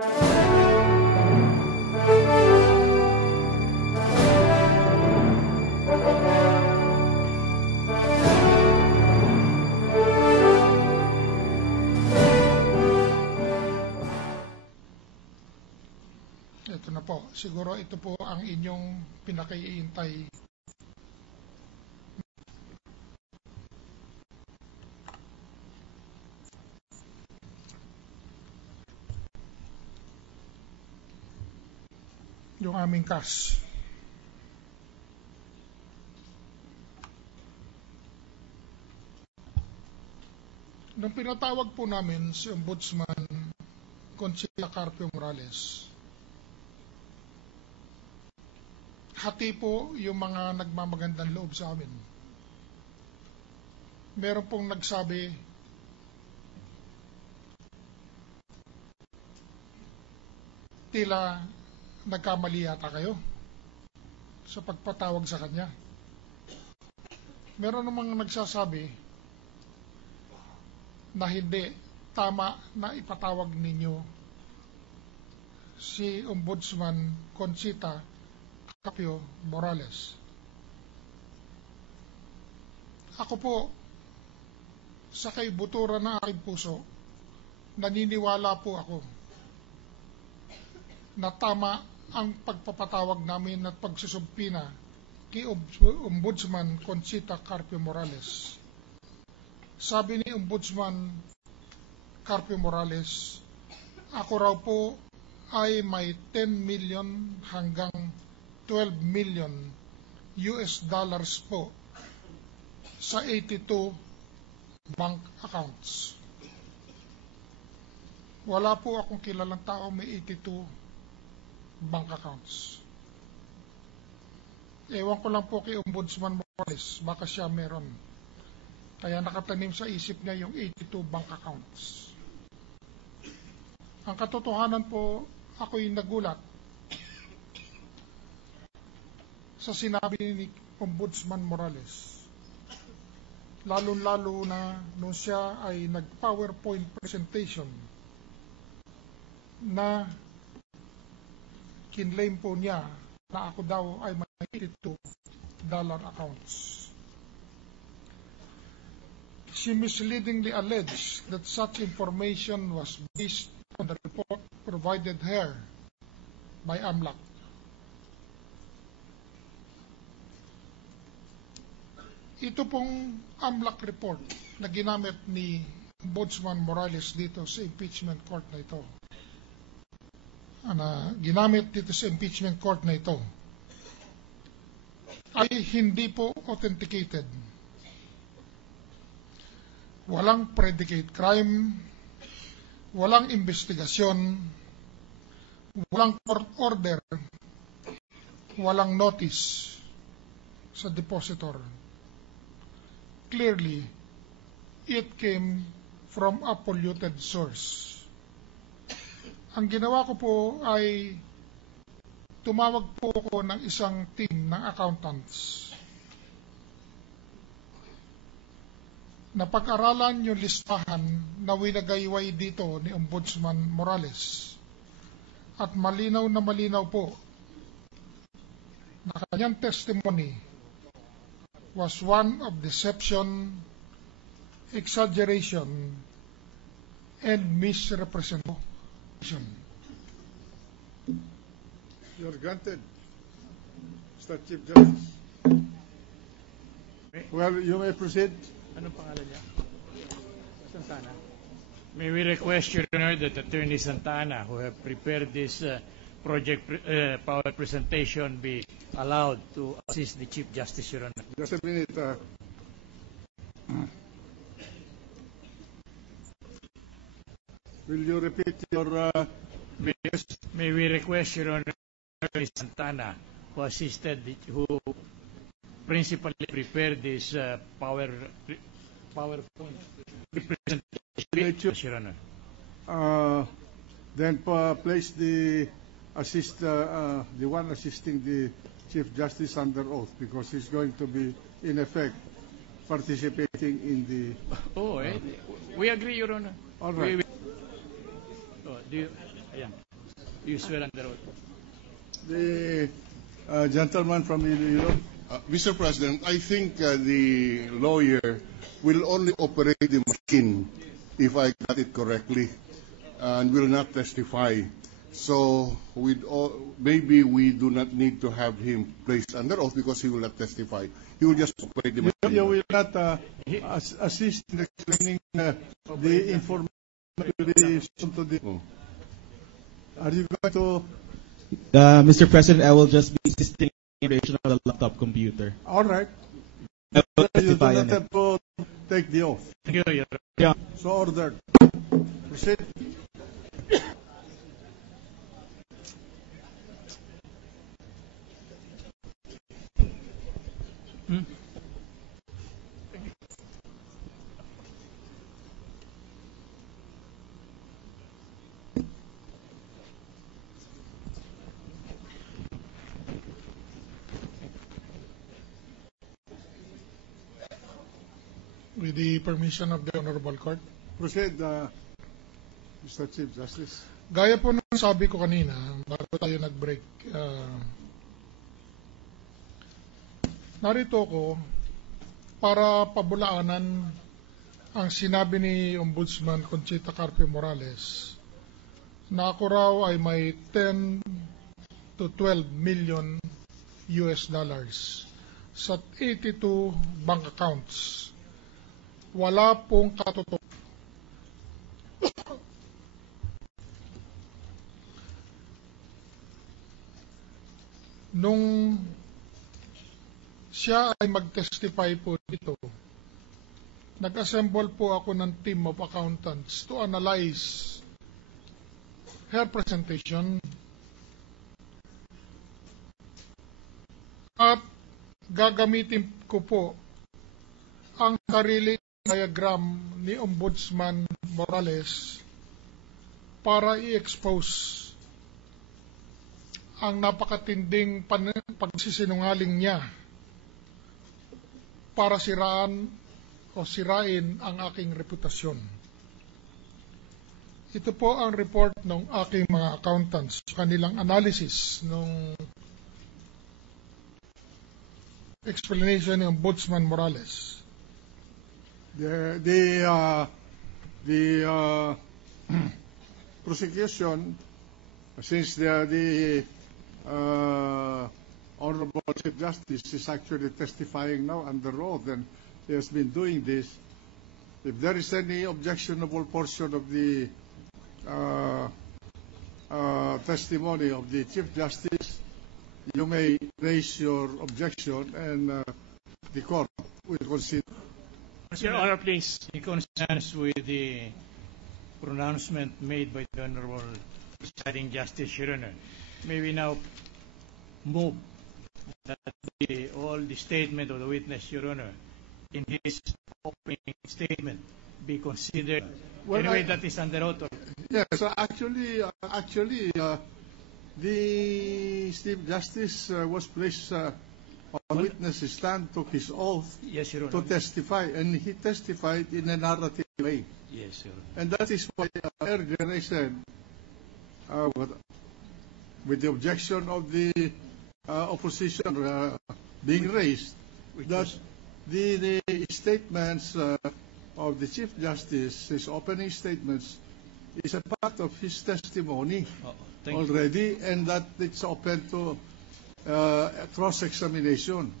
Ito na po, siguro ito po ang inyong pinakaiintay. Yung aming cash. Nung pinatawag po namin si Ombudsman Conchita Carpio Morales, hati po yung mga nagmamagandang loob sa amin. Meron pong nagsabi, tila nagkamali yata kayo sa pagpatawag sa kanya. Meron namang nagsasabi na hindi tama na ipatawag ninyo si Ombudsman Conchita Carpio Morales. Ako po, sa kaibuturan ng aking puso, naniniwala po ako na tama ang pagpapatawag namin at pagsusumpina kay Ombudsman Conchita Carpio Morales. Sabi ni Ombudsman Carpio Morales, ako raw po ay may 10 million hanggang 12 million US dollars po sa 82 bank accounts. Wala po akong kilalang tao may 82 bank accounts. Ewan ko lang po kay Ombudsman Morales, baka siya meron. Kaya nakatanim sa isip niya yung 82 bank accounts. Ang katotohanan po, ako'y nagulat sa sinabi ni Ombudsman Morales. Lalo-lalo na nung siya ay nag-PowerPoint presentation na kinlaim po niya na ako daw ay may $82 accounts. She misleadingly alleged that such information was based on the report provided her by AMLAC. Ito pong AMLAC report na ginamit ni Ombudsman Morales dito sa impeachment court na ito, ay hindi po authenticated. Walang predicate crime, walang investigasyon, walang court order, walang notice sa depositor. Clearly, it came from a polluted source. Ang ginawa ko po ay tumawag po ako ng isang team ng accountants na pag-aralan yung listahan na winagayway dito ni Ombudsman Morales. At malinaw na malinaw po na kanyang testimony was one of deception, exaggeration, and misrepresentation. You're granted, Mr. Chief Justice. Well, you may proceed. Anong pangalan niya? Santana. May we request, Your Honor, that Attorney Santana, who have prepared this project power presentation, be allowed to assist the Chief Justice, Your Honor. Just a minute. Will you repeat your request? May we request, Your Honor, Attorney Santana, who assisted, who principally prepared this PowerPoint presentation, Your Honor. Then place the one assisting the Chief Justice under oath, because he's going to be, in effect, participating in the... we agree, Your Honor. All right. Do you... Ayan. You swear under oath. The gentleman from Iloilo. Mr. President, I think the lawyer will only operate the machine, if I got it correctly, and will not testify. So maybe we do not need to have him placed under oath because he will not testify. He will just operate the machine. You will not assist in explaining the information to the Are you going to? Mr. President, I will just be assisting in operation of the laptop computer. All right. I will You do testify not on it. have to take the oath. Thank you, Your Honor. Yeah. So ordered. Proceed. With the permission of the Honorable Court. Proceed, Mr. Chief Justice. Gaya po nung sabi ko kanina, bago tayo nag-break, narito ko para pabulaanan ang sinabi ni Ombudsman Conchita Carpio Morales na ako raw ay may 10 to 12 million US dollars sa 82 bank accounts. Wala pong katotohanan. Nung siya ay mag-testify po dito, nag-assemble po ako ng team of accountants to analyze her presentation at gagamitin ko po ang sarili diagram ni Ombudsman Morales para i-expose ang napakatinding pagsisinungaling niya para sirain ang aking reputasyon. Ito po ang report ng aking mga accountants, kanilang analysis ng explanation ni Ombudsman Morales. The prosecution, since the Honorable Chief Justice is actually testifying now under oath, and he has been doing this. If there is any objectionable portion of the testimony of the Chief Justice, you may raise your objection, and the court will consider. Your Honor, please, in concerns with the pronouncement made by the Honorable Presiding Justice, Your Honor, may we now move that all the statement of the witness, Your Honor, in his opening statement be considered. Well, anyway, that is under oath. Yes, actually, the Chief Justice was placed on witness stand, took his oath Yes, Your to Honor. testify, and he testified in a narrative way. Yes, Your Honor. And that is why earlier I said, with the objection of the opposition being raised, that the statements of the Chief Justice, his opening statements, is a part of his testimony already, and that it's open to cross-examination.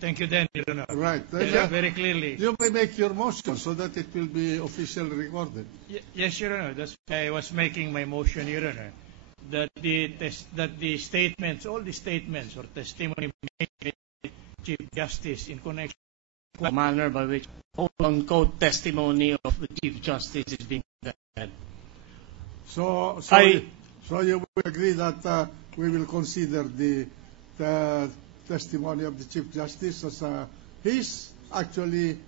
Thank you then, Your Honor. Right. Very clearly. You may make your motion so that it will be officially recorded. Yes, Your Honor. That's why I was making my motion, Your Honor, that the statements, all the statements or testimony made by the Chief Justice in connection the manner by which quote-unquote testimony of the Chief Justice is being presented. So you will agree that we will consider the testimony of the Chief Justice as his actually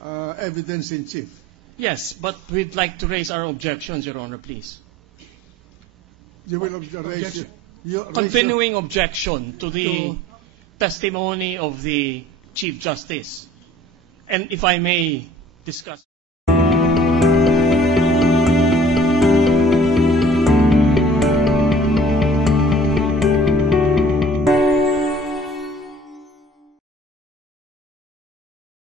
evidence in chief. Yes, but we'd like to raise our objections, Your Honor, please. You will raise Continuing objection to the testimony of the Chief Justice. And if I may discuss.